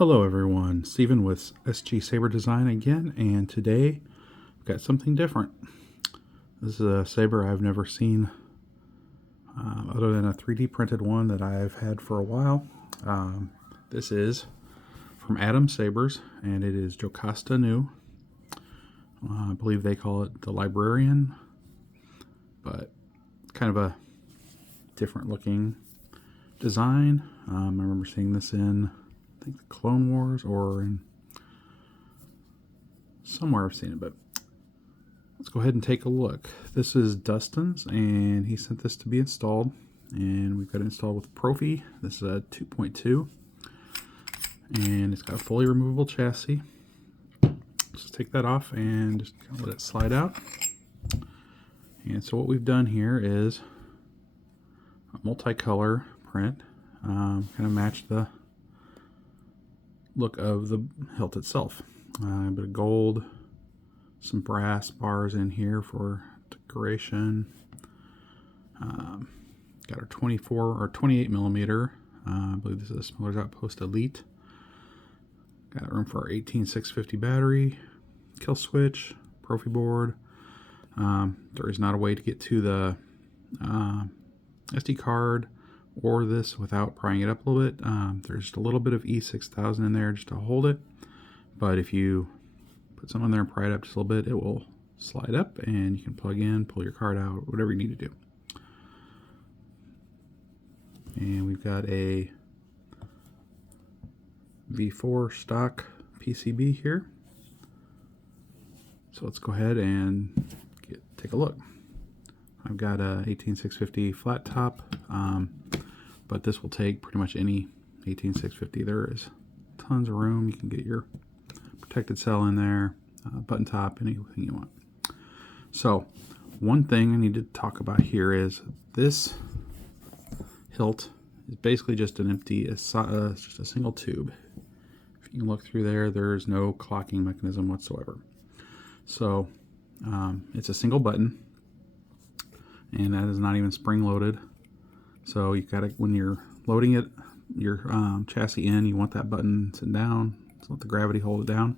Hello everyone, Steven with SG Saber Design again, and today I've got something different. This is a saber I've never seen other than a 3D printed one that I've had for a while. This is from Adam Sabers, and it is Jocasta new. I believe they call it the Librarian, but kind of a different looking design. I remember seeing this in, I think, the Clone Wars, or in somewhere I've seen it, but let's go ahead and take a look. This is Dustin's, and he sent this to be installed, and we've got it installed with Proffie. This is a 2.2, and it's got a fully removable chassis. Just take that off and just kind of let it slide out. And so what we've done here is a multicolor print, kind of match the look of the hilt itself. A bit of gold, some brass bars in here for decoration. Got our 24 or 28 millimeter. I believe this is a Smeller's Outpost Elite. Got room for our 18650 battery, kill switch, Proffie board. There is not a way to get to the SD card or this without prying it up a little bit. There's just a little bit of E6000 in there just to hold it, but if you put some in there and pry it up just a little bit, it will slide up and you can plug in, pull your card out, whatever you need to do. And we've got a V4 Shtok PCB here, so let's go ahead and take a look. I've got a 18650 flat top, but this will take pretty much any 18650 there is. Tons of room. You can get your protected cell in there, button top, anything you want. So one thing I need to talk about here is this hilt is basically just an empty, just a single tube. If you can look through there, there's no clocking mechanism whatsoever. So it's a single button, and that is not even spring loaded. So you got to, when you're loading it, your chassis in, you want that button sitting down, so let the gravity hold it down.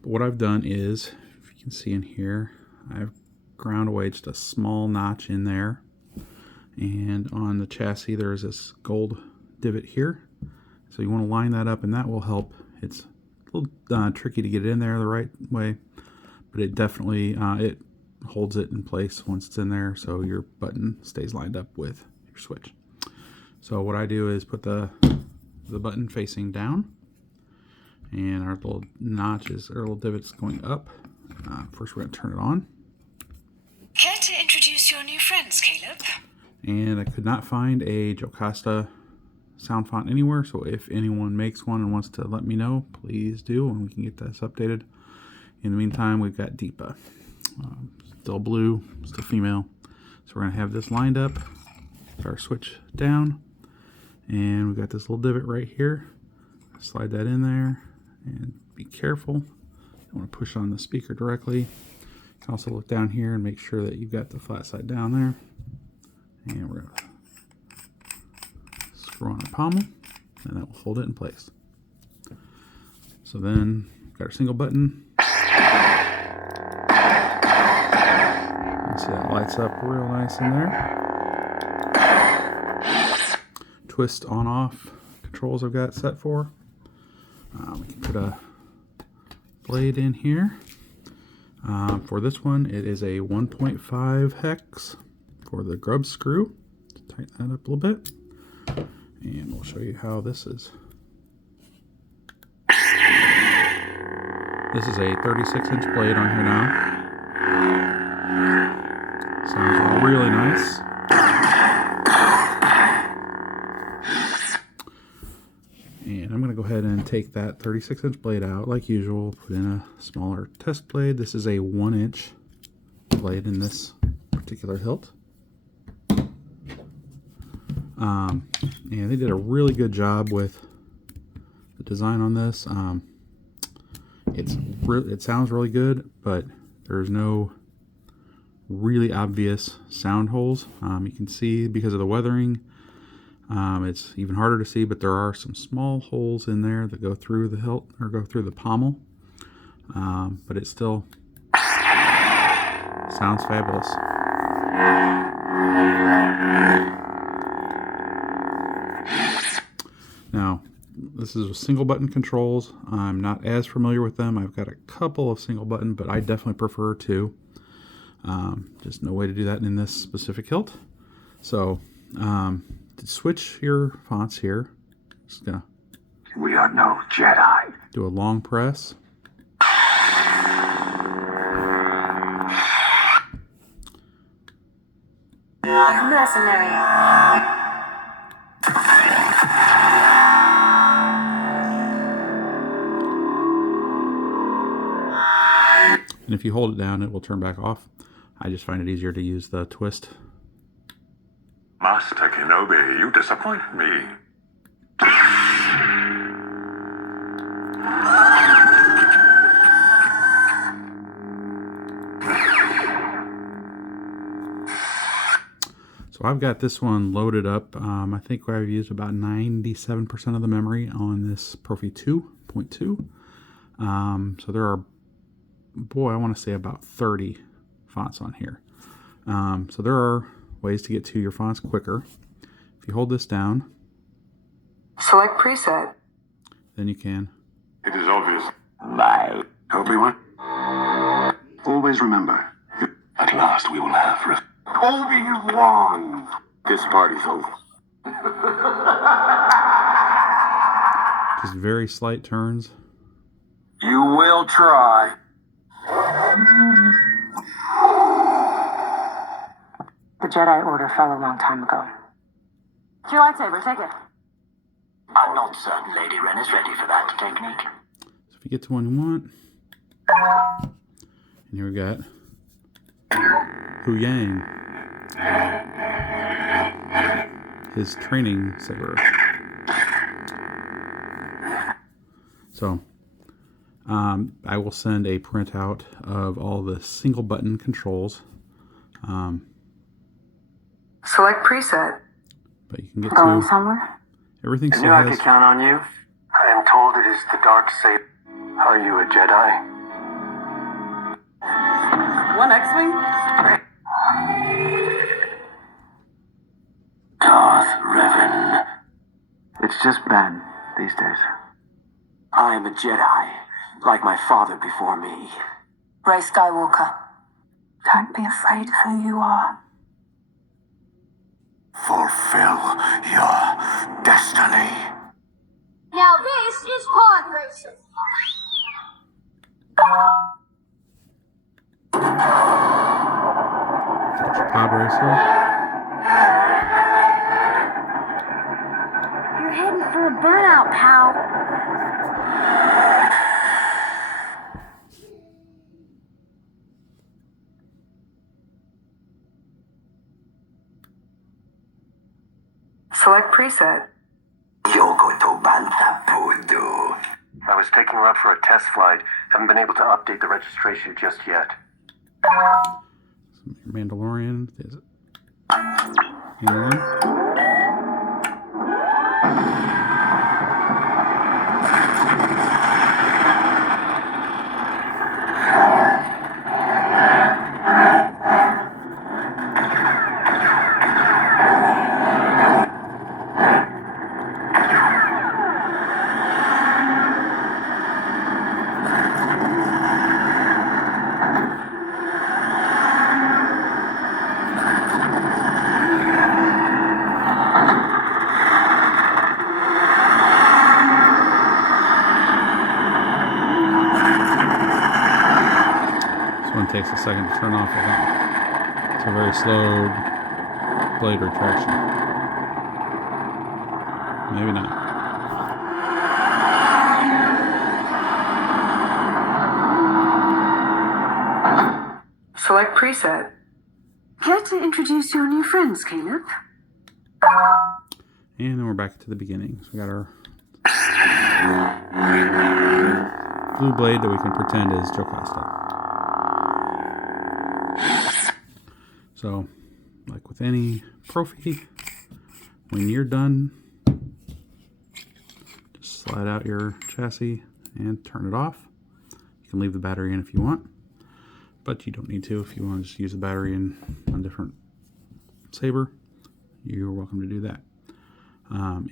But what I've done is, if you can see in here, I've ground away just a small notch in there, and on the chassis there's this gold divot here. So you want to line that up, and that will help. It's a little tricky to get it in there the right way, but it definitely it holds it in place once it's in there, so your button stays lined up with your switch. So what I do is put the button facing down, and our little notches, our little divots going up. First we're going to turn it on. Care to introduce your new friends, Caleb? And I could not find a Jocasta sound font anywhere, so if anyone makes one and wants to let me know, please do, and we can get this updated. In the meantime, we've got Deepa. Still blue, still female. So we're going to have this lined up, put our switch down, and we've got this little divot right here. Slide that in there, and be careful. Don't want to push on the speaker directly. You can also look down here and make sure that you've got the flat side down there. And we're going to screw on our pommel, and that will hold it in place. So then we've got our single button. See, that lights up real nice in there. Twist on off controls I've got set for. We can put a blade in here. For this one, it is a 1.5 hex for the grub screw. Tighten that up a little bit, and we'll show you how this is. This is a 36-inch blade on here now. Sounds really nice. And I'm going to go ahead and take that 36-inch blade out like usual, put in a smaller test blade. This is a 1-inch blade in this particular hilt. And they did a really good job with the design on this. It sounds really good, but there's no really obvious sound holes. You can see because of the weathering, It's even harder to see, but there are some small holes in there that go through the hilt or go through the pommel. But it still sounds fabulous. Now, this is single button controls. I'm not as familiar with them. I've got a couple of single button, but I definitely prefer two. Just no way to do that in this specific hilt. So, to switch your fonts here, just gonna We are no Jedi. do a long press. Mercenary. And if you hold it down, it will turn back off. I just find it easier to use the twist. Master Kenobi, you disappoint me. So I've got this one loaded up. I think I've used about 97% of the memory on this Proffie 2.2. So there are, boy, I want to say about 30 fonts on here. So there are ways to get to your fonts quicker. If you hold this down, Select preset. then you can. It is obvious. Bye. Obi-Wan. Always remember, at last we will have Obi-Wan! This party's over. Just very slight turns. You will try. The Jedi Order fell a long time ago. It's your lightsaber, take it. I'm not certain Lady Ren is ready for that technique. So if you get to one you want, and here we got Hu Yang, his training saber. So I will send a printout of all the single button controls. Select preset. But you can get Going to somewhere? everything. I Still knew I has could count on you. I am told it is the dark saber. Are you a Jedi? One X-Wing? Darth Revan. It's just Ben these days. I am a Jedi, like my father before me. Rey Skywalker. Don't be afraid of who you are. Fulfill your destiny. Now this is pod racing. Pod Racer. You're heading for a burnout, pal. Select preset. I was taking her up for a test flight. Haven't been able to update the registration just yet. Mandalorian. Is it? Mandalorian? Takes a second to turn off, I think. It's a very slow blade retraction. Maybe not. Select preset. Care to introduce your new friends, Caleb? And then we're back to the beginning. So we got our blue blade that we can pretend is Jocasta. So, like with any Proffie, when you're done, just slide out your chassis and turn it off. You can leave the battery in if you want, but you don't need to. If you want to just use the battery in a different Saber, you're welcome to do that.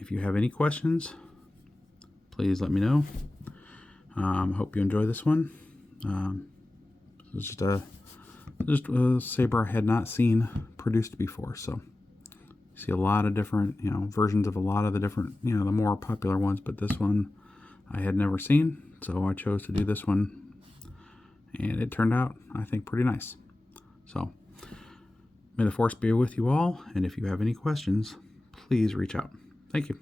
If you have any questions, please let me know. Hope you enjoy this one. It's just a Saber I had not seen produced before, so you see a lot of different, versions of a lot of the different, the more popular ones, but this one I had never seen, so I chose to do this one, and it turned out, I think, pretty nice. So, may the force be with you all, and if you have any questions, please reach out. Thank you.